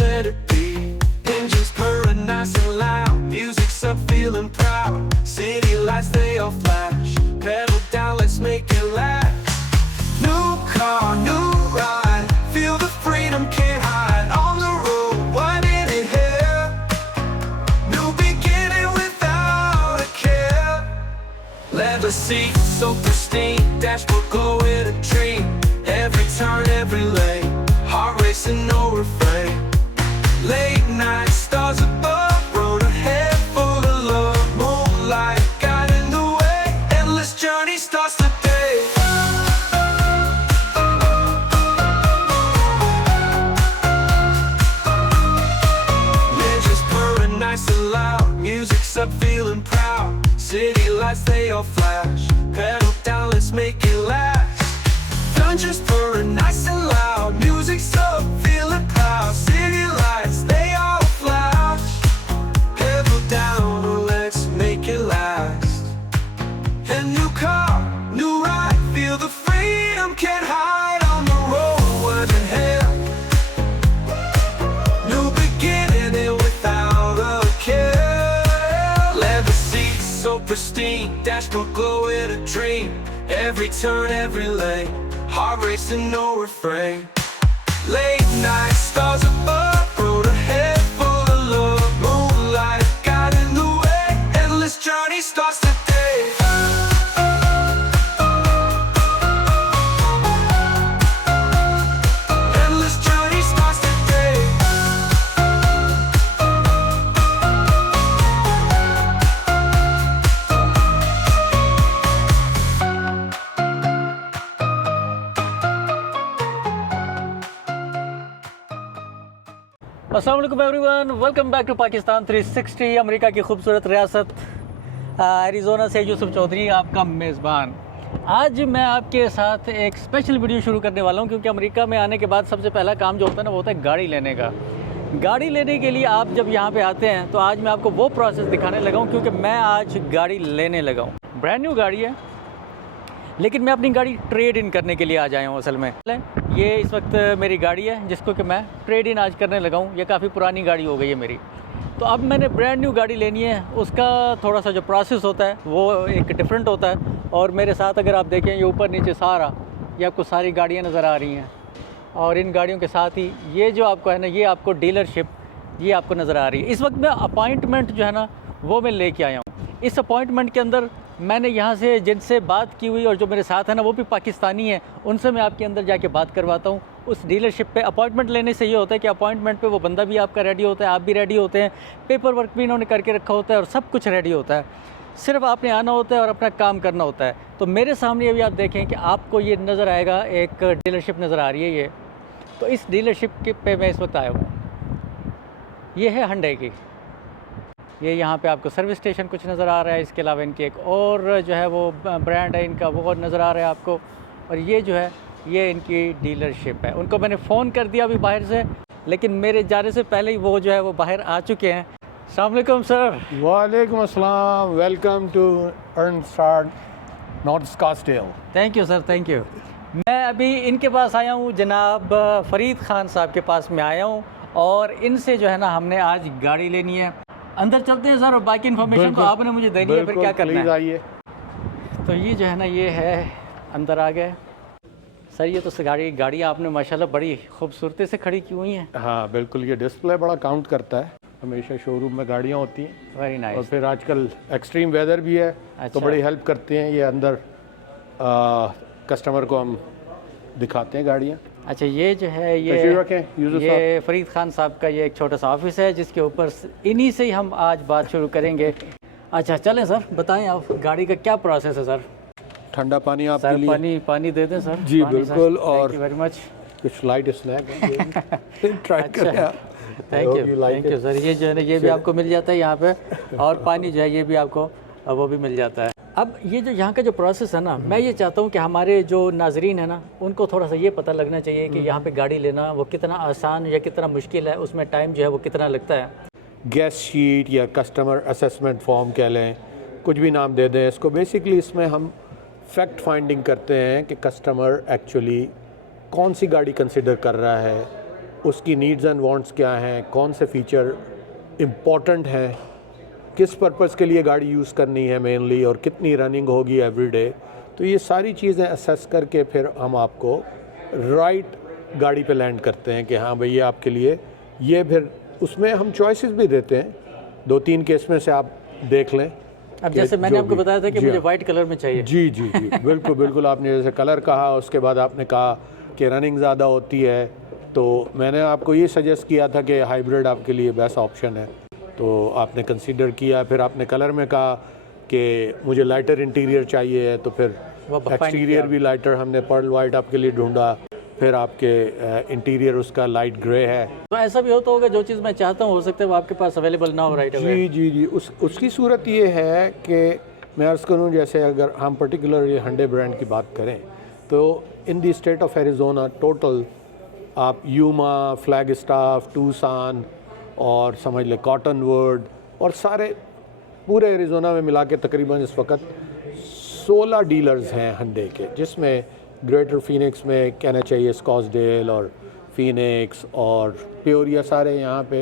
let it be. Engines purring nice and loud, music's up feeling proud. City lights they all flash, pedal down, let's make it last. New car, new ride, feel the freedom, can't hide. On the road, winding it here, new beginning without a care. Leather seats so pristine, dashboard glow with a dream. Every turn, every lane, heart racing, no refrain. Late night, stars above, road ahead full of love. Moonlight guiding the way, endless journey starts today. Engines purring nice and loud, music's up feeling proud. City lights they all flash, pedal down, let's make it last. Engines purring nice and loud, music's up feeling proud. City lights they all flash, pedal down, let's make it last. A new car, new ride, feel the freedom, can't hide. On the road, wide ahead, new beginning without a care. Leather seats so pristine, dashboard glow with a dream. Every turn, every lane, heart racing, no refrain. Late night, stars above, road ahead full of love. Moonlight guiding the way, endless journey starts today. Endless journey starts today. अस्सलाम वालेकुम everyone, welcome back to Pakistan 360। America की खूबसूरत रियासत Arizona से यूसुफ चौधरी आपका मेज़बान। आज मैं आपके साथ एक स्पेशल वीडियो शुरू करने वाला हूं, क्योंकि अमेरिका में आने के बाद सबसे पहला काम जो होता है ना, वो होता है गाड़ी लेने का। गाड़ी लेने के लिए आप जब यहाँ पे आते हैं तो आज मैं आपको वो प्रोसेस दिखाने लगा हूँ, क्योंकि मैं आज गाड़ी लेने लगा हूँ। ब्रांड न्यू गाड़ी है, लेकिन मैं अपनी गाड़ी ट्रेड इन करने के लिए आज आया हूँ। असल में ये इस वक्त मेरी गाड़ी है जिसको कि मैं ट्रेड इन आज करने लगा हूँ। ये काफ़ी पुरानी गाड़ी हो गई है मेरी, तो अब मैंने ब्रांड न्यू गाड़ी लेनी है। उसका थोड़ा सा जो प्रोसेस होता है वो एक डिफरेंट होता है। और मेरे साथ अगर आप देखें, ये ऊपर नीचे सारा ये आपको सारी गाड़ियाँ नज़र आ रही हैं, और इन गाड़ियों के साथ ही ये जो आपको है ना, ये आपको डीलरशिप ये आपको नज़र आ रही है। इस वक्त मैं अपॉइंटमेंट जो है ना वो मैं लेके आया हूँ। इस अपॉइंटमेंट के अंदर मैंने यहाँ से जिनसे बात की हुई, और जो मेरे साथ है ना वो भी पाकिस्तानी है, उनसे मैं आपके अंदर जाके बात करवाता हूँ। उस डीलरशिप पे अपॉइंटमेंट लेने से ये होता है कि अपॉइंटमेंट पे वो बंदा भी आपका रेडी होता है, आप भी रेडी होते हैं, पेपर वर्क भी इन्होंने करके रखा होता है और सब कुछ रेडी होता है। सिर्फ आपने आना होता है और अपना काम करना होता है। तो मेरे सामने अभी आप देखें कि आपको ये नज़र आएगा, एक डीलरशिप नज़र आ रही है ये। तो इस डीलरशिप के पे मैं इस वक्त आया हूँ। ये है Hyundai की। ये यहाँ पे आपको सर्विस स्टेशन कुछ नज़र आ रहा है। इसके अलावा इनकी एक और जो है वो ब्रांड है इनका, वो और नज़र आ रहा है आपको। और ये जो है ये इनकी डीलरशिप है। उनको मैंने फ़ोन कर दिया अभी बाहर से, लेकिन मेरे जाने से पहले ही वो जो है वो बाहर आ चुके हैं। अस्सलाम वालेकुम सर। वालेकुम अस्सलाम, welcome to Earnhardt North Scottsdale. Thank you sir, thank you. मैं अभी इनके पास आया हूँ, जनाब फ़रीद ख़ान साहब के पास में आया हूँ, और इनसे जो है ना हमने आज गाड़ी लेनी है। अंदर चलते हैं सर, और बाकी इन्फॉर्मेशन तो आपने मुझे देनी है, फिर क्या करना है। आइए। तो ये जो है ना ये है, अंदर आ गए सर। ये तो गाड़ी आपने माशाल्लाह बड़ी खूबसूरती से खड़ी की हुई हैं। हाँ बिल्कुल, ये डिस्प्ले बड़ा काउंट करता है। हमेशा शोरूम में गाड़ियाँ होती हैं। Very nice. और फिर आजकल एक्सट्रीम वेदर भी है, तो बड़ी हेल्प करते हैं। ये अंदर कस्टमर को हम दिखाते हैं गाड़ियाँ। अच्छा, ये जो है ये फ़रीद ख़ान साहब का ये एक छोटा सा ऑफिस है, जिसके ऊपर इन्हीं से ही हम आज बात शुरू करेंगे। अच्छा चलें सर, बताएं आप गाड़ी का क्या प्रोसेस है सर। ठंडा पानी आपके सर लिए। पानी दे दें सर। जी बिल्कुल, और वेरी मच। कुछ लाइट स्नैक ट्राई करें आप। Thank you sir. ये जो है ना ये भी आपको मिल जाता है यहाँ पे, और पानी जो है ये भी आपको वो भी मिल जाता है। अब ये जो यहाँ का जो प्रोसेस है ना, मैं ये चाहता हूँ कि हमारे जो नाजरीन है ना उनको थोड़ा सा ये पता लगना चाहिए कि यहाँ पे गाड़ी लेना वो कितना आसान या कितना मुश्किल है, उसमें टाइम जो है वो कितना लगता है। गैस शीट या कस्टमर असेसमेंट फॉर्म कह लें, कुछ भी नाम दे दें इसको। बेसिकली इसमें हम फैक्ट फाइंडिंग करते हैं कि कस्टमर एक्चुअली कौन सी गाड़ी कंसिडर कर रहा है, उसकी नीड्स एंड वांट्स क्या हैं, कौन से फीचर इम्पॉर्टेंट हैं, किस पर्पज़ के लिए गाड़ी यूज़ करनी है मेनली, और कितनी रनिंग होगी एवरी डे। तो ये सारी चीज़ें असेस करके फिर हम आपको राइट गाड़ी पे लैंड करते हैं कि हाँ भैया आपके लिए ये। फिर उसमें हम चॉइसेस भी देते हैं, 2-3 केस में से आप देख लें। अब जैसे मैंने आपको बताया था कि मुझे वाइट कलर में चाहिए। जी जी जी बिल्कुल बिल्कुल। आपने जैसे कलर कहा, उसके बाद आपने कहा कि रनिंग ज़्यादा होती है, तो मैंने आपको ये सजेस्ट किया था कि हाइब्रिड आपके लिए बेस्ट ऑप्शन है, तो आपने कंसीडर किया। फिर आपने कलर में कहा कि मुझे लाइटर इंटीरियर चाहिए है, तो फिर एक्सटीरियर भी लाइटर हमने पर्ल वाइट आपके लिए ढूंढा। फिर आपके इंटीरियर उसका लाइट ग्रे है। तो ऐसा भी होता होगा जो चीज़ मैं चाहता हूँ हो सकता है वो आपके पास अवेलेबल ना हो राइट अवे। जी जी जी। उसकी सूरत ये है कि मैं अर्ज़ करूँ, जैसे अगर हम पर्टिकुलर ये Hyundai ब्रांड की बात करें तो in the state of Arizona total आप यूमा, फ्लैगस्टाफ, टूसान और समझ ले कॉटनवुड और सारे पूरे एरिज़ोना में मिला के तकरीबन इस वक्त 16 डीलर्स हैं Hyundai के, जिसमें ग्रेटर फीनिक्स में कहना चाहिए स्कॉट्सडेल और फीनिक्स और प्योरिया, सारे यहाँ पे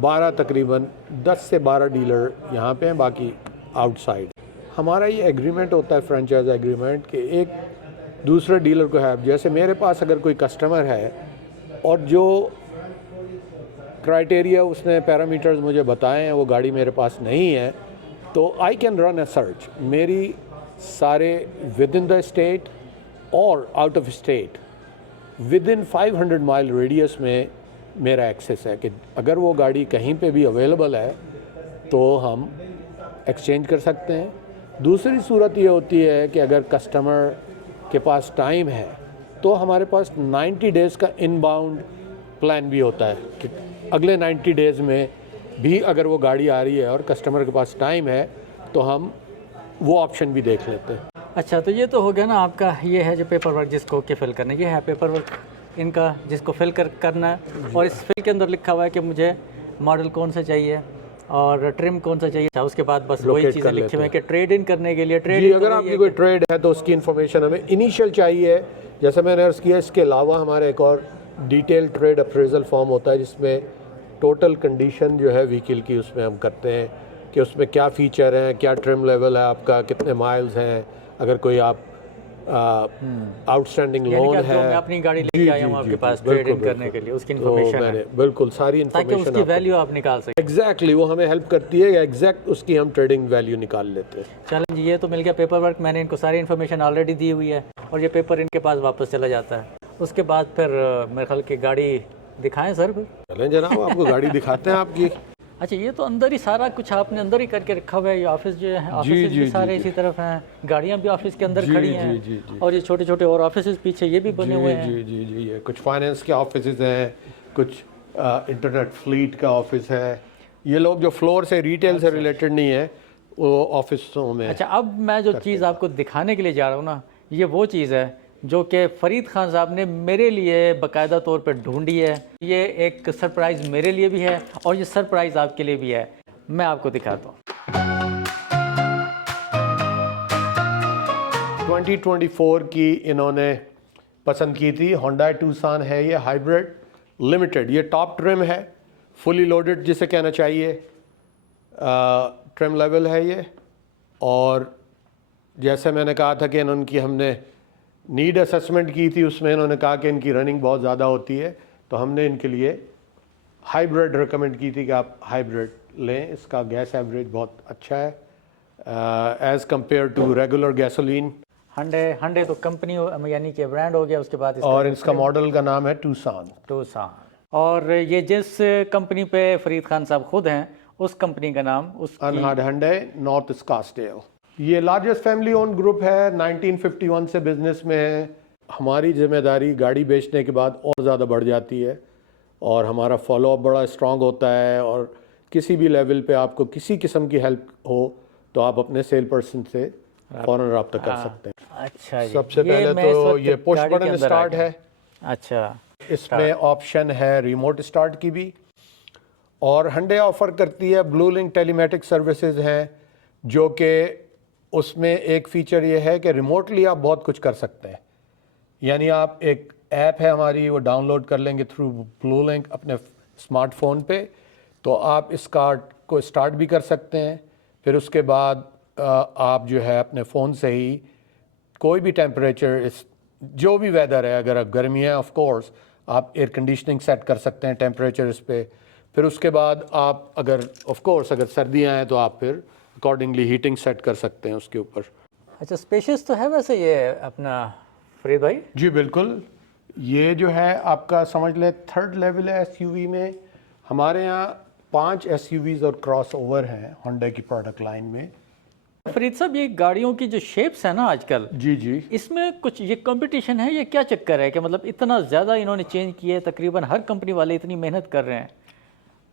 12 तकरीबन 10 से 12 डीलर यहाँ पे हैं, बाकी आउटसाइड। हमारा ये एग्रीमेंट होता है, फ्रेंचाइज एग्रीमेंट, कि एक दूसरे डीलर को है। जैसे मेरे पास अगर कोई कस्टमर है और जो क्राइटेरिया उसने पैरामीटर्स मुझे बताए हैं वो गाड़ी मेरे पास नहीं है, तो I can run a search. मेरी सारे विद इन द स्टेट और out of state with in 500 mile radius में मेरा एक्सेस है कि अगर वो गाड़ी कहीं पे भी अवेलेबल है तो हम एक्सचेंज कर सकते हैं। दूसरी सूरत ये होती है कि अगर कस्टमर के पास टाइम है तो हमारे पास 90 डेज़ का इनबाउंड प्लान भी होता है कि अगले 90 डेज़ में भी अगर वो गाड़ी आ रही है और कस्टमर के पास टाइम है तो हम वो ऑप्शन भी देख लेते हैं। अच्छा, तो ये तो हो गया ना आपका, ये है जो पेपर वर्क जिसको के फिल करना है, ये है पेपर वर्क इनका जिसको फिल करना है। और इस फिल के अंदर लिखा हुआ है कि मुझे मॉडल कौन सा चाहिए और ट्रिम कौन सा चाहिए। उसके बाद बस वही चीज़ें लिखी हुई है कि ट्रेड इन करने के लिए ट्रेड। अगर आपकी कोई ट्रेड है तो उसकी इन्फॉर्मेशन हमें इनिशियल चाहिए। जैसे मैंने अर्ज़ किया, इसके अलावा हमारा एक और डिटेल ट्रेड अप्रेजल फॉर्म होता है जिसमें टोटल कंडीशन जो है व्हीकल की उसमें हम करते हैं कि उसमें क्या फ़ीचर हैं, क्या ट्रिम लेवल है आपका, कितने माइल्स हैं, अगर कोई आप आउटस्टैंडिंग लोन है। मैं अपनी गाड़ी लेके आया हूँ आपके पास ट्रेड इन करने के लिए, उसकी इन्फॉर्मेशन मैंने बिल्कुल सारी ताकि उसकी वैल्यू आप निकाल सकें। एग्जैक्टली वो हमें हेल्प करती है, एग्जैक्ट उसकी हम ट्रेडिंग वैल्यू निकाल लेते हैं। चलें जी, ये तो मिल गया पेपर वर्क, मैंने इनको सारी इन्फॉर्मेशन ऑलरेडी दी हुई है और ये पेपर इनके पास वापस चला जाता है। उसके बाद फिर मेरे ख्याल की गाड़ी दिखाएं सर। चलें जनाब, आपको गाड़ी दिखाते हैं आपकी। अच्छा, ये तो अंदर ही सारा कुछ आपने अंदर ही करके रखा हुआ है। ये ऑफिस जो है, ऑफिस भी सारे इसी तरफ हैं, गाड़ियाँ भी ऑफिस के अंदर खड़ी हैं और ये छोटे छोटे और ऑफिस पीछे ये भी बने हुए हैं। जी जी जी। ये कुछ फाइनेंस के ऑफिस हैं, कुछ इंटरनेट फ्लीट का ऑफिस है। ये लोग जो फ्लोर से रिटेल से रिलेटेड नहीं है वो ऑफिसों में। अच्छा, अब मैं जो चीज़ आपको दिखाने के लिए जा रहा हूँ ना, ये वो चीज़ है जो कि फ़रीद ख़ान साहब ने मेरे लिए बाकायदा तौर पे ढूंढी है। ये एक सरप्राइज़ मेरे लिए भी है और ये सरप्राइज़ आपके लिए भी है। मैं आपको दिखाता हूँ। 2024 की इन्होंने पसंद की थी Hyundai Tucson है ये हाइब्रिड लिमिटेड। ये टॉप ट्रिम है, फुली लोडेड जिसे कहना चाहिए, ट्रिम लेवल है ये। और जैसे मैंने कहा था कि इनकी हमने नीड असेसमेंट की थी, उसमें इन्होंने कहा कि इनकी रनिंग बहुत ज़्यादा होती है, तो हमने इनके लिए हाइब्रिड रिकमेंड की थी कि आप हाइब्रिड लें। इसका गैस एवरेज बहुत अच्छा है as compare to regular gasoline. Hyundai तो कंपनी यानी कि ब्रांड हो गया। उसके बाद और इसका मॉडल का नाम है Tucson। और ये जिस कंपनी पे फरीद खान साहब खुद हैं उस कंपनी का नाम अनहार्ड Hyundai नॉर्थ स्कॉट्सडेल। ये लार्जेस्ट फैमिली ओन ग्रुप है, 1951 से बिजनेस में है। हमारी जिम्मेदारी गाड़ी बेचने के बाद और ज़्यादा बढ़ जाती है और हमारा फॉलोअप बड़ा स्ट्रॉन्ग होता है। और किसी भी लेवल पे आपको किसी किस्म की हेल्प हो तो आप अपने सेल पर्सन से फ़ौरन रब्ता कर सकते हैं। अच्छा, सबसे पहले तो ये पुश बटन स्टार्ट है। अच्छा, इसमें ऑप्शन है रिमोट स्टार्ट की भी। और Hyundai ऑफ़र करती है ब्लू लिंक टेलीमेटिक सर्विसेज हैं, जो कि उसमें एक फ़ीचर ये है कि रिमोटली आप बहुत कुछ कर सकते हैं। यानी आप एक ऐप है हमारी, वो डाउनलोड कर लेंगे थ्रू ब्लू लिंक अपने स्मार्टफोन पे, तो आप इस कार को स्टार्ट भी कर सकते हैं। फिर उसके बाद आप जो है अपने फ़ोन से ही कोई भी टेम्परेचर, इस जो भी वेदर है, अगर गर्मी है ऑफ कोर्स आप एयर कंडीशनिंग सेट कर सकते हैं टेम्परेचर इस पे। फिर उसके बाद आप अगर ऑफ कोर्स अगर सर्दियाँ हैं तो आप फिर अकॉर्डिंगली हीटिंग सेट कर सकते हैं उसके ऊपर। अच्छा, स्पेशियस तो है वैसे ये अपना फरीद भाई। जी बिल्कुल, ये जो है आपका समझ लें थर्ड लेवल है एसयूवी में। हमारे यहाँ 5 एसयूवीज़ और क्रॉस ओवर हैं होंडा की प्रोडक्ट लाइन में। फरीद साहब, ये गाड़ियों की जो शेप्स है ना आजकल, जी जी, इसमें कुछ ये कंपटीशन है, ये क्या चक्कर है कि मतलब इतना ज़्यादा इन्होंने चेंज किया है, तकरीबन हर कंपनी वाले इतनी मेहनत कर रहे हैं।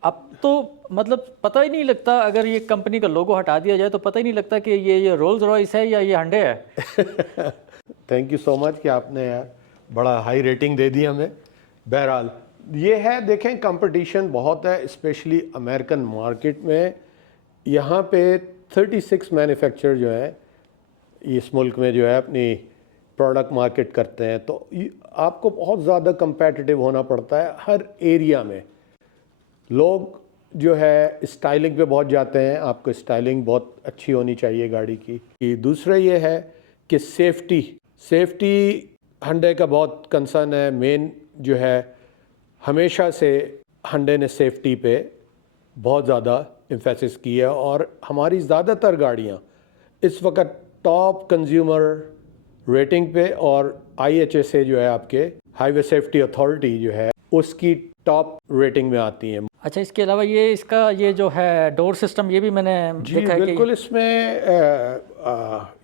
अब तो मतलब पता ही नहीं लगता, अगर ये कंपनी का लोगो हटा दिया जाए तो पता ही नहीं लगता कि ये रोल्स रॉयस है या ये हंडे है। थैंक यू सो मच कि आपने यार बड़ा हाई रेटिंग दे दी हमें। बहरहाल ये है, देखें कंपटीशन बहुत है, स्पेशली अमेरिकन मार्केट में। यहाँ पे 36 मैन्युफैक्चरर जो है इस मुल्क में जो है अपनी प्रोडक्ट मार्केट करते हैं, तो आपको बहुत ज़्यादा कंपेटिटिव होना पड़ता है हर एरिया में। लोग जो है स्टाइलिंग पे बहुत जाते हैं, आपको स्टाइलिंग बहुत अच्छी होनी चाहिए गाड़ी की। दूसरा ये है कि सेफ्टी हंडे का बहुत कंसर्न है। मेन जो है हमेशा से हंडे ने सेफ्टी पे बहुत ज़्यादा एम्फेसिस की है, और हमारी ज़्यादातर गाड़ियाँ इस वक्त टॉप कंज्यूमर रेटिंग पे और IHSA जो है आपके हाईवे सेफ्टी अथॉरिटी जो है उसकी टॉप रेटिंग में आती हैं। अच्छा, इसके अलावा ये इसका ये जो है डोर सिस्टम, ये भी मैंने जी देखा है बिल्कुल, इसमें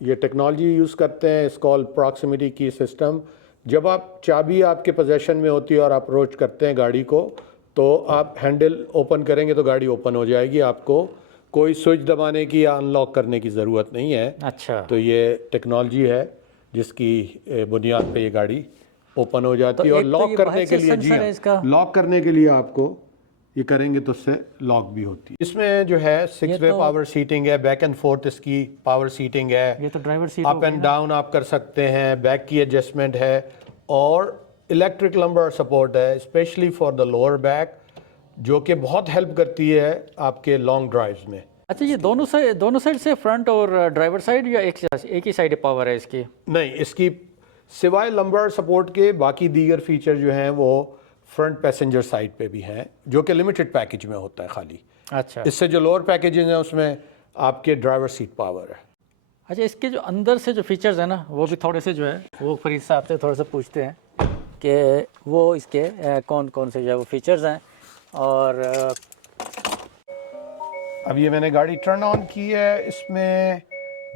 ये टेक्नोलॉजी यूज़ करते हैं, इस कॉल प्रॉक्सिमिटी की सिस्टम। जब आप चाबी आपके पोजेशन में होती है और आप अप्रोच करते हैं गाड़ी को, तो आप हैंडल ओपन करेंगे तो गाड़ी ओपन हो जाएगी, आपको कोई स्विच दबाने की या अनलॉक करने की ज़रूरत नहीं है। अच्छा, तो ये टेक्नोलॉजी है जिसकी बुनियाद पे ये गाड़ी ओपन हो जाती है। तो और एक तो लॉक ये करने बाहर के से लिए, जी सेंसर है इसका। लॉक करने के लिए आपको ये करेंगे तो उससे लॉक भी होती है। इसमें जो है 6 वे तो- पावर सीटिंग है, बैक एंड फोर्थ इसकी पावर सीटिंग है, ये तो driver seat up and down आप कर सकते हैं, बैक की एडजस्टमेंट है, और इलेक्ट्रिक लंबर सपोर्ट है specially for the lower back, जो कि बहुत हेल्प करती है आपके लॉन्ग ड्राइव्स में। अच्छा, ये दोनों साइड से, फ्रंट और ड्राइवर साइड, या एक ही साइड पावर है इसकी? नहीं, इसकी सिवाय लंबर सपोर्ट के बाकी दीगर फीचर जो हैं वो फ्रंट पैसेंजर साइड पे भी हैं, जो कि लिमिटेड पैकेज में होता है खाली। अच्छा, इससे जो लोअर पैकेजेस हैं उसमें आपके ड्राइवर सीट पावर है। अच्छा, इसके जो अंदर से जो फीचर्स हैं ना, वो भी थोड़े से जो है वो फरीद साहब से थोड़ा सा पूछते हैं कि वो इसके कौन कौन से जो है वो फीचर्स हैं। और अब ये मैंने गाड़ी टर्न ऑन की है, इसमें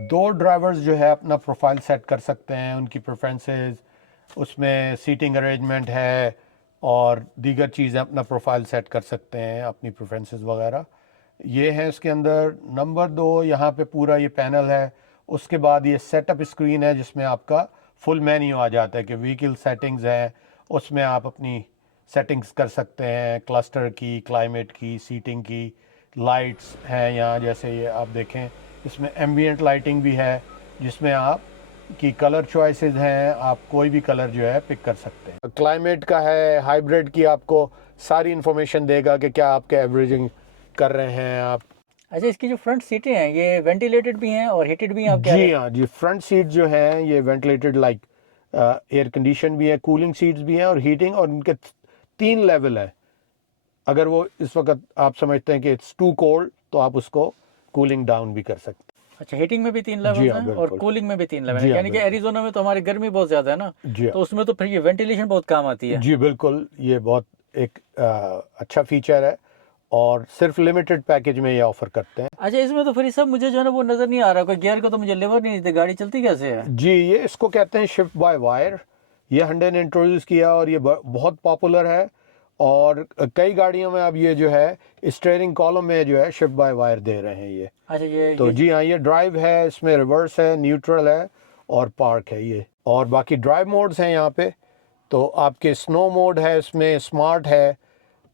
2 ड्राइवर्स जो है अपना प्रोफाइल सेट कर सकते हैं, उनकी प्रेफरेंसेस, उसमें सीटिंग अरेंजमेंट है और दीगर चीज़ें अपना प्रोफाइल सेट कर सकते हैं, अपनी प्रेफरेंसेस वगैरह ये है इसके अंदर। नंबर 2, यहाँ पे पूरा ये पैनल है, उसके बाद ये सेटअप स्क्रीन है जिसमें आपका फुल मेन्यू आ जाता है कि व्हीकल सेटिंग्स हैं, उसमें आप अपनी सेटिंग्स कर सकते हैं, क्लस्टर की, क्लाइमेट की, सीटिंग की, लाइट्स हैं यहाँ, जैसे ये आप देखें इसमें एम्बिएंट लाइटिंग भी है जिसमें आप की कलर चॉइसेस हैं, आप कोई भी कलर जो है पिक कर सकते हैं। क्लाइमेट का है, हाइब्रिड की आपको सारी इन्फॉर्मेशन देगा कि क्या आपके एवरेजिंग कर रहे हैं आप। अच्छा, इसकी जो फ्रंट सीटें हैं ये वेंटिलेटेड भी हैं और हीटेड भी हैं, आप कह रहे जी हैं? हाँ जी, फ्रंट सीट जो हैं ये वेंटिलेटेड लाइक एयर कंडीशन भी है, कूलिंग सीट्स भी हैं और हीटिंग, और इनके 3 लेवल है। अगर वो इस वक्त आप समझते हैं कि इट्स टू कोल्ड तो आप उसको कूलिंग डाउन भी कर सकते हैं। अच्छा, हीटिंग में भी 3 जी लेवल हाँ, हैं और बिल्कुल। कूलिंग में भी 3 लेवल जी हैं, हाँ, यानी कि बिल्कुल। एरिज़ोना में तो हमारी गर्मी बहुत ज़्यादा है ना, जी हाँ। तो उसमें तो फिर ये वेंटिलेशन बहुत काम आती है। जी बिल्कुल, ये बहुत एक अच्छा फीचर है और सिर्फ लिमिटेड पैकेज में ये ऑफर करते हैं। अच्छा, इसमें तो फरीद साहब मुझे जो है ना वो नज़र नहीं आ रहा, कोई गियर का तो मुझे लेवर नहीं देते, गाड़ी चलती कैसे है? जी, ये इसको कहते हैं शिफ्ट बाय वायर, ये हंडे ने इंट्रोड्यूस किया और ये बहुत पॉपुलर है, और कई गाड़ियों में अब ये जो है स्टीयरिंग कॉलम में जो है शिफ्ट बाय वायर दे रहे हैं ये। अच्छा, ये तो जी हाँ, ये ड्राइव है, इसमें रिवर्स है, न्यूट्रल है और पार्क है ये, और बाकी ड्राइव मोड्स हैं यहाँ पे। तो आपके स्नो मोड है, इसमें स्मार्ट है,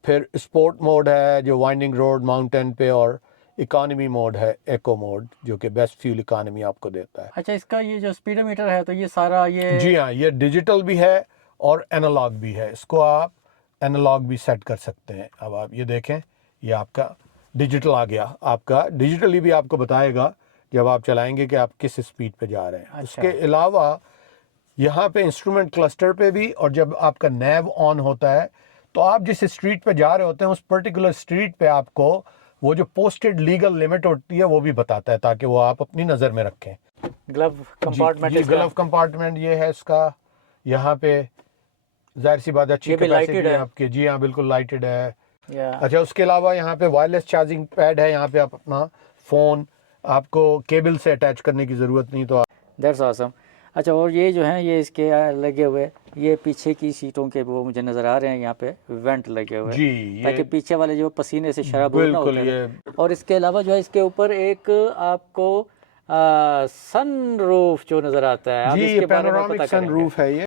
फिर स्पोर्ट मोड है जो वाइंडिंग रोड माउंटेन पे, और इकोनॉमी मोड है, एको मोड, जो कि बेस्ट फ्यूल इकोनॉमी आपको देता है। अच्छा, इसका ये जो स्पीडोमीटर है तो ये सारा ये जी हाँ, ये डिजिटल भी है और एनालॉग भी है। इसको आप एनालॉग भी सेट कर सकते हैं। अब आप ये देखें, ये आपका डिजिटल आ गया। आपका डिजिटली भी आपको बताएगा जब आप चलाएंगे कि आप किस स्पीड पे जा रहे हैं। अच्छा। उसके अलावा यहाँ पे इंस्ट्रूमेंट क्लस्टर पे भी, और जब आपका नैव ऑन होता है तो आप जिस स्ट्रीट पे जा रहे होते हैं उस पर्टिकुलर स्ट्रीट पे आपको वो जो पोस्टेड लीगल लिमिट होती है वो भी बताता है, ताकि वो आप अपनी नज़र में रखें। ग्लव कंपार्टमेंट जी, ग्लव कंपार्टमेंट ये है इसका। यहाँ पे जाहिर सी बात अच्छी ये भी कैपेसिटी lighted है है। आपकी। जी हाँ, बिल्कुल लाइटेड है। या अच्छा, उसके अलावा यहाँ पे वायरलेस चार्जिंग पैड है। यहाँ पे आप अपना फ़ोन, आपको केबल से अटैच करने की ज़रूरत नहीं। तो आप दैट्स ऑसम। अच्छा, और ये जो हैं ये इसके लगे हुए, ये पीछे की सीटों के वो मुझे नज़र आ रहे हैं, यहाँ पे वेंट लगे हुए, जी, ताकि ये पीछे वाले जो पसीने से शराबूर ना बिल्कुल होते ये हैं। और इसके अलावा जो है इसके ऊपर एक आपको सन रूफ जो नज़र आता है, आप जी, इसके ये बारे में पैनोरामिक पता सन करेंगे। रूफ है ये।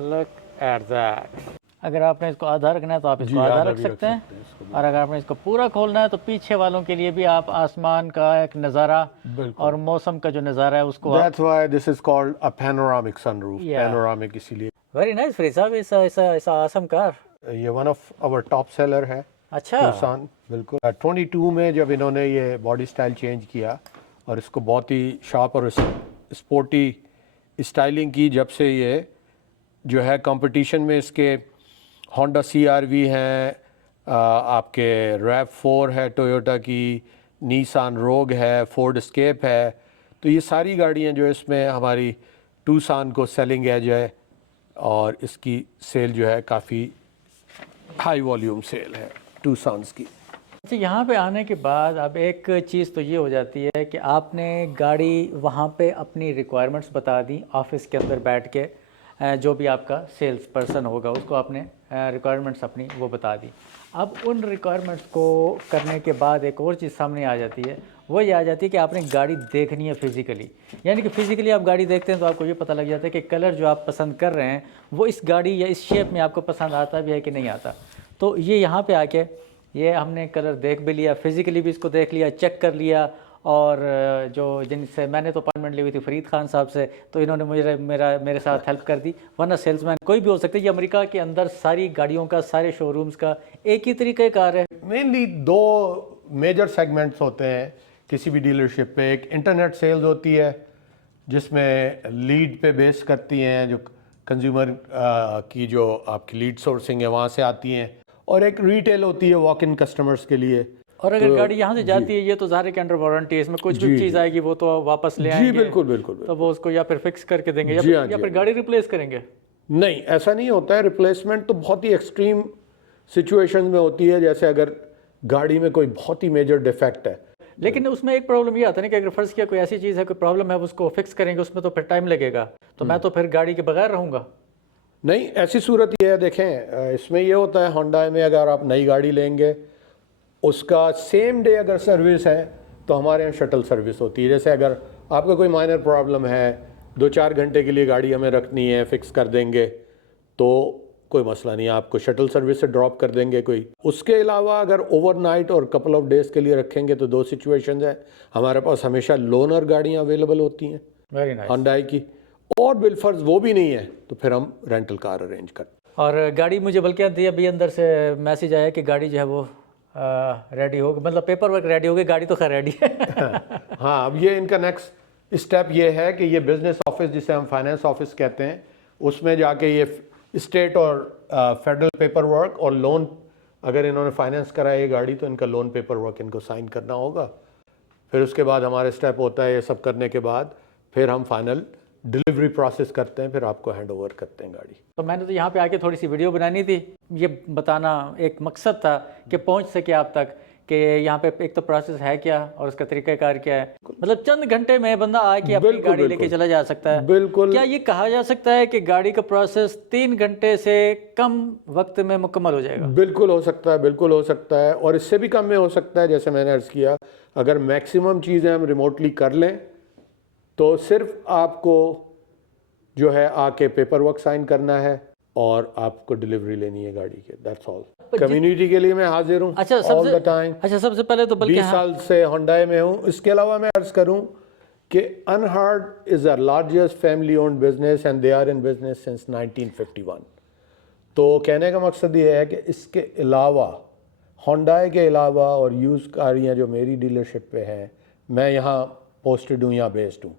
Look at that. अगर आपने इसको आधा रखना है तो आप इसको जी, आधा आधा रख भी रख सकते हैं, सकते हैं इसको। और अगर आपने इसको पूरा खोलना है तो पीछे वालों के लिए भी आप आसमान का एक नज़ारा बिल्कुल। और मौसम का जो नज़ारा है उसको आप। That's why this is called a panoramic sunroof. Yeah. Panoramic इसीलिए। वेरी नाइस फरीद साहब, ऐसा आसम कार। ये one of our top seller है अच्छा, Tucson, बिल्कुल। 22 में जब इन्होंने ये बॉडी स्टाइल चेंज किया और इसको बहुत ही शार्प और स्पोर्टी स्टाइलिंग की, जब से ये जो है कंपटीशन में इसके होंडा CR-V हैं, आपके RAV4 है टोयोटा की, नीसान रोग है, फोर्ड एस्केप है। तो ये सारी गाड़ियाँ जो इसमें हमारी टूसान को सेलिंग एज है, और इसकी सेल जो है काफ़ी हाई वॉल्यूम सेल है टूसान्स की। अच्छा, यहाँ पे आने के बाद अब एक चीज़ तो ये हो जाती है कि आपने गाड़ी वहाँ पे अपनी रिक्वायरमेंट्स बता दी, ऑफिस के अंदर बैठ के जो भी आपका सेल्स पर्सन होगा उसको आपने रिक्वायरमेंट्स अपनी वो बता दी। अब उन रिक्वायरमेंट्स को करने के बाद एक और चीज़ सामने आ जाती है, वो ये आ जाती है कि आपने गाड़ी देखनी है फिज़िकली। यानी कि फ़िज़िकली आप गाड़ी देखते हैं तो आपको ये पता लग जाता है कि कलर जो आप पसंद कर रहे हैं वो इस गाड़ी या इस शेप में आपको पसंद आता भी है कि नहीं आता। तो ये यहाँ पे आके ये हमने कलर देख भी लिया, फिज़िकली भी इसको देख लिया, चेक कर लिया, और जो जिनसे मैंने तो अपॉइंटमेंट ली हुई थी फरीद खान साहब से, तो इन्होंने मेरे साथ हेल्प कर दी। वरना सेल्समैन कोई भी हो सकता है। ये अमेरिका के अंदर सारी गाड़ियों का, सारे शोरूम्स का एक ही तरीके कार है। मेनली दो मेजर सेगमेंट्स होते हैं किसी भी डीलरशिप पे। एक इंटरनेट सेल्स होती है जिसमें लीड पे बेस करती हैं, जो कंज्यूमर की जो आपकी लीड सोर्सिंग है वहाँ से आती हैं, और एक रिटेल होती है वॉक इन कस्टमर्स के लिए। और अगर तो गाड़ी यहाँ से जाती है, ये तो ज़ाहिर है कि अंडर वारंटी है, इसमें कुछ भी जी, चीज़ जी। आएगी वो तो वापस ले जी आएंगे। बिल्कुल बिल्कुल तो वो उसको या फिर फिक्स करके देंगे या जी फिर हाँ, या जी फिर हाँ। गाड़ी रिप्लेस करेंगे। नहीं, ऐसा नहीं होता है। रिप्लेसमेंट तो बहुत ही एक्सट्रीम सिचुएशन में होती है, जैसे अगर गाड़ी में कोई बहुत ही मेजर डिफेक्ट है। लेकिन उसमें एक प्रॉब्लम ये आता है ना कि अगर फर्ज किया कोई ऐसी चीज़ है, कोई प्रॉब्लम है, उसको फिक्स करेंगे, उसमें तो फिर टाइम लगेगा, तो मैं तो फिर गाड़ी के बगैर रहूँगा। नहीं, ऐसी सूरत ये है, देखें इसमें ये होता है होंडा में अगर आप नई गाड़ी लेंगे उसका सेम डे अगर सर्विस है तो हमारे यहाँ शटल सर्विस होती है। जैसे अगर आपका कोई माइनर प्रॉब्लम है, 2-4 घंटे के लिए गाड़ी हमें रखनी है, फिक्स कर देंगे, तो कोई मसला नहीं, आपको शटल सर्विस से ड्रॉप कर देंगे कोई। उसके अलावा अगर ओवरनाइट और कपल ऑफ डेज़ के लिए रखेंगे तो दो सिचुएशंस है। हमारे पास हमेशा लोनर गाड़ियाँ अवेलेबल होती हैं वेरी नाइस। होंडाई की, और बिलफर्ज वो भी नहीं है तो फिर हम रेंटल कार अरेंज करते हैं। और गाड़ी मुझे बल्कि अभी अंदर से मैसेज आया कि गाड़ी जो है वो रेडी हो, मतलब पेपर वर्क रेडी हो गई, गाड़ी तो खैर रेडी है। हाँ, अब ये इनका नेक्स्ट स्टेप ये है कि ये बिजनेस ऑफिस जिसे हम फाइनेंस ऑफिस कहते हैं, उसमें जाके ये स्टेट और फेडरल पेपर वर्क और लोन, अगर इन्होंने फाइनेंस कराया ये गाड़ी तो इनका लोन पेपर वर्क इनको साइन करना होगा। फिर उसके बाद हमारे स्टेप होता है, ये सब करने के बाद फिर हम फाइनल डिलीवरी प्रोसेस करते हैं, फिर आपको हैंड ओवर करते हैं गाड़ी। तो मैंने तो यहाँ पे आके थोड़ी सी वीडियो बनानी थी, ये बताना एक मकसद था कि पहुँच सके आप तक कि यहाँ पे एक तो प्रोसेस है क्या और उसका तरीक़ाकार क्या है। मतलब चंद घंटे में बंदा आके अपनी बिल्कुल, गाड़ी लेके बिल्कुल। चला जा सकता है। बिल्कुल। क्या ये कहा जा सकता है कि गाड़ी का प्रोसेस 3 घंटे से कम वक्त में मुकम्मल हो जाएगा? बिल्कुल हो सकता है, बिल्कुल हो सकता है, और इससे भी कम में हो सकता है। जैसे मैंने अर्ज़ किया, अगर मैक्सिमम चीज़ें हम रिमोटली कर लें तो सिर्फ आपको जो है आके पेपर वर्क साइन करना है और आपको डिलीवरी लेनी है गाड़ी के, दैट्स ऑल। कम्युनिटी के लिए मैं हाजिर हूँ अच्छा, ऑल द टाइम। सबसे पहले तो बल्कि 20 साल से होंडाई में हूँ। इसके अलावा मैं अर्ज़ करूँ कि अनहर्ड is the largest family owned business and they are in business since 1951। तो कहने का मकसद ये है कि इसके अलावा होंडाई के अलावा और यूज़ कारियाँ जो मेरी डीलरशिप पे हैं, मैं यहाँ पोस्टेड हूँ या बेस्ड हूँ,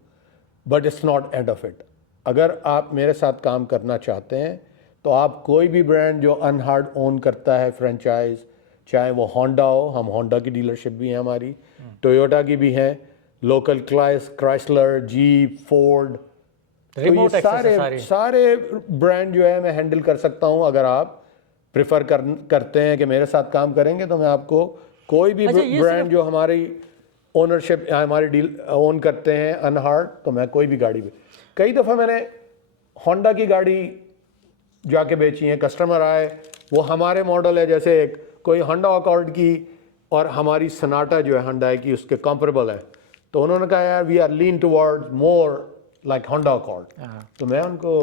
but it's not end of it. अगर आप मेरे साथ काम करना चाहते हैं तो आप कोई भी ब्रांड जो अनहार्ड ओन करता है फ्रेंचाइज, चाहे वो होंडा हो, हम होंडा की डीलरशिप भी है हमारी, टोयोटा की भी है, लोकल क्राइसलर, जीप, फोर्ड, तो रिमोट ये एक्सेस है सारे ब्रांड जो है मैं हैंडल कर सकता हूँ। अगर आप प्रेफर करते हैं कि मेरे साथ काम करेंगे तो मैं आपको कोई भी ब्रांड जो हमारी ओनरशिप हमारी डील ओन करते हैं अनहार्ड, तो मैं कोई भी गाड़ी कई दफ़ा मैंने होंडा की गाड़ी जाके बेची है। कस्टमर आए, वो हमारे मॉडल है, जैसे एक कोई होंडा अकॉर्ड की और हमारी सनाटा जो है होंडाई की उसके कंपेरेबल है, तो उन्होंने कहा यार we are lean towards more like Honda Accord. तो मैं उनको,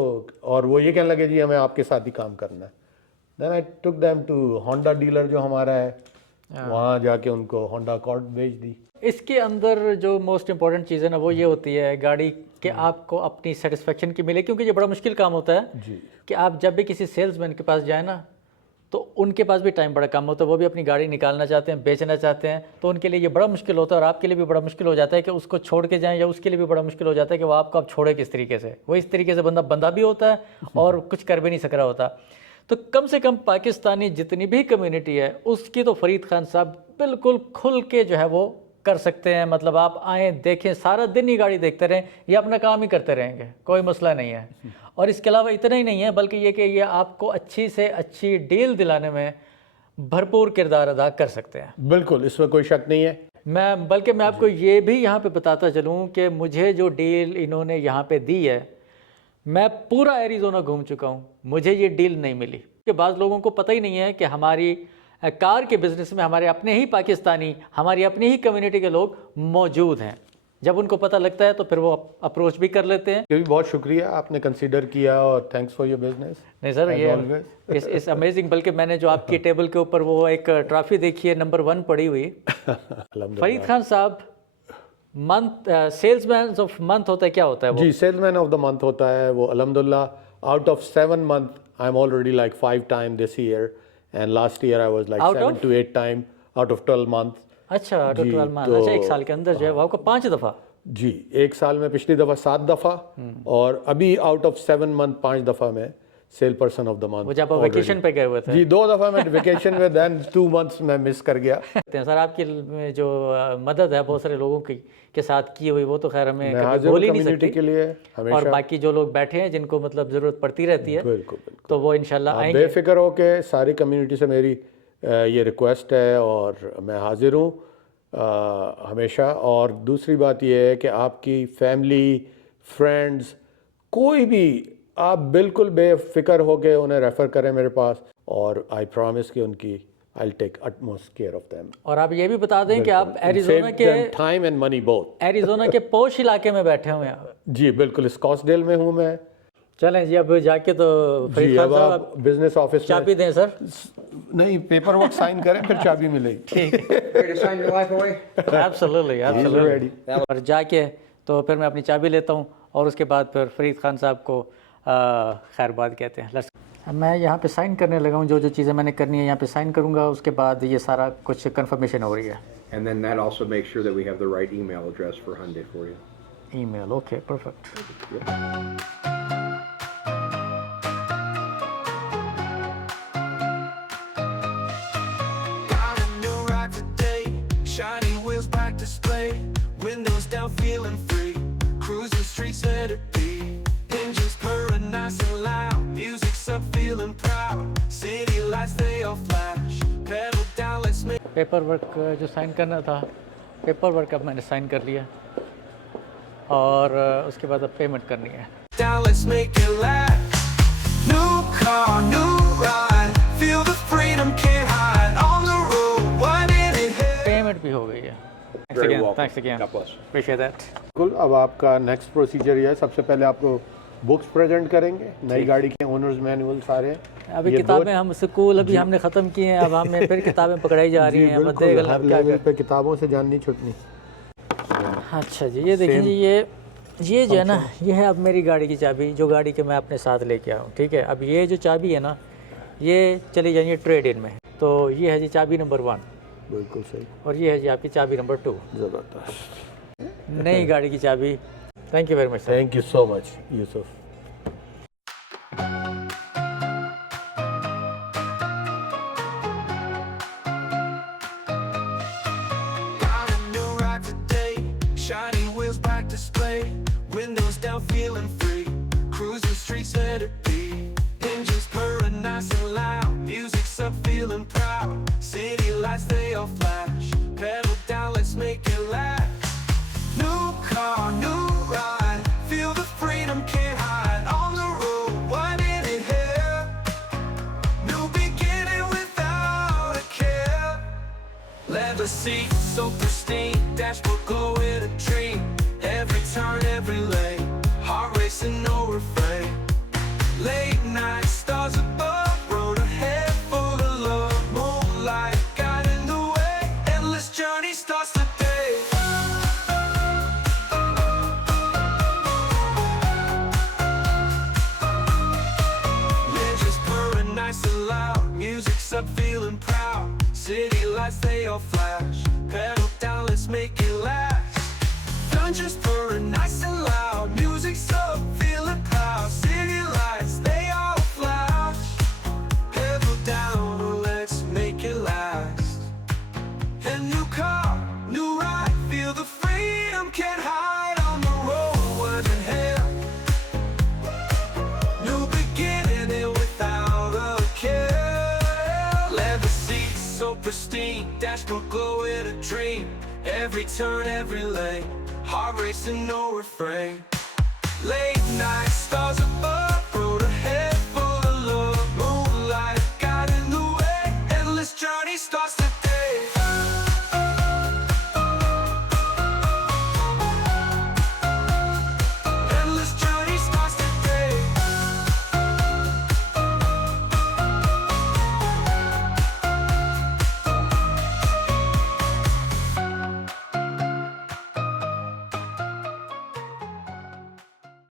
और वो ये कहने लगे जी हमें आपके साथ ही काम करना है। Then I took them to Honda dealer जो हमारा है, वहाँ जाके उनको होंडा अकॉर्ड बेच दी। इसके अंदर जो मोस्ट इम्पॉर्टेंट चीज़ है ना वो ये होती है गाड़ी के आपको अपनी सेटिस्फेक्शन की मिले, क्योंकि ये बड़ा मुश्किल काम होता है जी कि आप जब भी किसी सेल्समैन के पास जाए ना तो उनके पास भी टाइम बड़ा कम होता है, वो भी अपनी गाड़ी निकालना चाहते हैं, बेचना चाहते हैं, तो उनके लिए ये बड़ा मुश्किल होता है और आपके लिए भी बड़ा मुश्किल हो जाता है कि उसको छोड़ के जाएं, या उसके लिए भी बड़ा मुश्किल हो जाता है कि वो आपको आप छोड़े किस तरीके से। वो इस तरीके से बंदा भी होता है और कुछ कर भी नहीं सक रहा होता। तो कम से कम पाकिस्तानी जितनी भी कम्युनिटी है उसकी तो फरीद खान साहब बिल्कुल खुल के जो है वो कर सकते हैं। मतलब आप आएँ, देखें, सारा दिन ही गाड़ी देखते रहें, ये अपना काम ही करते रहेंगे, कोई मसला नहीं है। और इसके अलावा इतना ही नहीं है, बल्कि ये कि ये आपको अच्छी से अच्छी डील दिलाने में भरपूर किरदार अदा कर सकते हैं। बिल्कुल, इसमें कोई शक नहीं है। मैं आपको ये भी यहाँ पे बताता चलूँ कि मुझे जो डील इन्होंने यहाँ पे दी है, मैं पूरा एरिज़ोना घूम चुका हूँ, मुझे ये डील नहीं मिली। कि बाज़ लोगों को पता ही नहीं है कि हमारी कार के बिज़नेस में हमारे अपने ही पाकिस्तानी, हमारी अपनी ही कम्युनिटी के लोग मौजूद हैं। जब उनको पता लगता है तो फिर वो अप्रोच भी कर लेते हैं। ये भी बहुत शुक्रिया, आपने कंसीडर किया और थैंक्स फॉर योर बिजनेस। नहीं सर, ये इस अमेजिंग। बल्कि मैंने जो आपकी टेबल के ऊपर वो एक ट्रॉफी देखी है, नंबर 1 पड़ी हुई। फरीद खान साहब, मंथ सेल्समैन ऑफ मंथ होता है, क्या होता है वो? जी, सेल्समैन ऑफ द मंथ होता है वो। अल्हम्दुलिल्लाह out of 7 month I am already like 5 time this year, and last year I was like 7 to 8 time out of 12 month. अच्छा, आउट ऑफ 12 मंथ। अच्छा, एक साल के अंदर जो है वो आपको 5 दफ़ा? जी, एक साल में पिछली दफ़ा 7 दफ़ा, और अभी आउट ऑफ 7 मंथ 5 दफ़ा मैं cell person of the month. वो जब आप वेकेशन पे गए हुए थे? जी, 2 दफ़ा मैं वेकेशन में, देन 2 मंथ्स मैं मिस कर गया। सर, आपकी जो मदद है बहुत सारे लोगों की के साथ की हुई, वो तो खैर हमें कभी बोल ही नहीं सकती के लिए हमेशा। और बाकी जो लोग बैठे हैं जिनको मतलब ज़रूरत पड़ती रहती है, बिल्कुल, तो वो इंशाल्लाह आएंगे। बेफिक्र हो के सारी कम्युनिटी से मेरी ये रिक्वेस्ट है और मैं हाजिर हूँ हमेशा। और दूसरी बात ये है कि आपकी फैमिली, फ्रेंड्स, कोई भी, आप बिल्कुल बेफिक्र हो के उन्हें रेफ़र करें मेरे पास, और आई प्रॉमिस कि उनकी I take utmost care of them. और आप ये भी बता दें कि आप एरिज़ोना के time and money both, Arizona के पोश इलाके में बैठे हुए हैं। जी बिल्कुल, स्कॉट्सडेल में हूँ मैं। चलें जी, अब जाके तो जी, अब आप बिजनेस ऑफिस चाबी दें सर। नहीं, पेपर वर्क साइन करें फिर चाबी मिलेगी। ठीक है, एब्सोल्युटली। और जाके तो फिर मैं अपनी चाबी लेता हूँ और उसके बाद फिर फरीद खान साहब को खैरबाद कहते हैं। मैं यहाँ पे साइन करने लगा हूँ, जो चीज़ें मैंने करनी है यहाँ पे साइन करूँगा, उसके बाद ये सारा कुछ कंफर्मेशन हो रही है। And then that also makes sure that we have the right email address for Hyundai for you. Email, okay, perfect. Got a new ride today, shiny wheels back display, windows down feeling free, cruising streets let it be, engines purring nice and loud, music's up feeling proud, city lights they all flash, pedal down let's make paper work जो sign करना था, paper work अब मैंने sign कर लिया और उसके बाद अब पेमेंट करनी है। down let's make it last, new car, new ride, feel the freedom can't hide, on the road, winding it head. Payment भी हो गई है। Very welcome. Thanks again, God bless. Appreciate that. बिल्कुल, अब आपका नेक्स्ट प्रोसीजर ये है, सबसे पहले आपको बुक्स प्रेजेंट करेंगे, नई गाड़ी के ओनर्स मैनुअल सारे। अभी किताबें हम स्कूल अभी हमने ख़त्म किए हैं, अब हमें फिर किताबें पकड़ाई जा रही हैं। बिल्कुल, हर लेवल पे किताबों से जान नहीं छूटनी। अच्छा जी, ये देखिए जी, ये जो है ना, ये है अब मेरी गाड़ी की चाबी, जो गाड़ी के मैं अपने साथ लेके आया हूँ। ठीक है, अब ये जो चाबी है ना, ये चली जाएगी ट्रेड इन में। तो ये है जी चाबी नंबर 1, बिल्कुल सही, और ये है जी आपकी चाबी नंबर 2, ज़बरदस्त। नई गाड़ी की चाबी। Thank you very much sir. Thank you so much Yusuf. Got a new ride today, shiny wheels back display, windows down feeling free, cruising streets let it be, engines purring nice and loud, music's up feeling proud, city lights they all flash, pedal down let's make it last. New car, new ride, feel the freedom can't hide, on the road, winding it here, new beginning without a care. Leather seats so pristine, dashboard glow with a dream. Every turn, every lane, heart racing, no refrain. Late night, stars above, road ahead full of love. Moonlight guiding the way, endless journey starts today. Engines purring nice and loud, music's up feeling proud. City lights they all flash, pedal down let's make it last. Engines purring nice and loud, music's up feeling proud. City lights they all flash, pedal down let's make it last. And new car, new ride, feel the freedom can't hide, on the road winding here. New beginning without a care. Leather seats so pristine, dashboard glow with a dream. Every turn, every lane, heart racing, no refrain. Late night, stars above.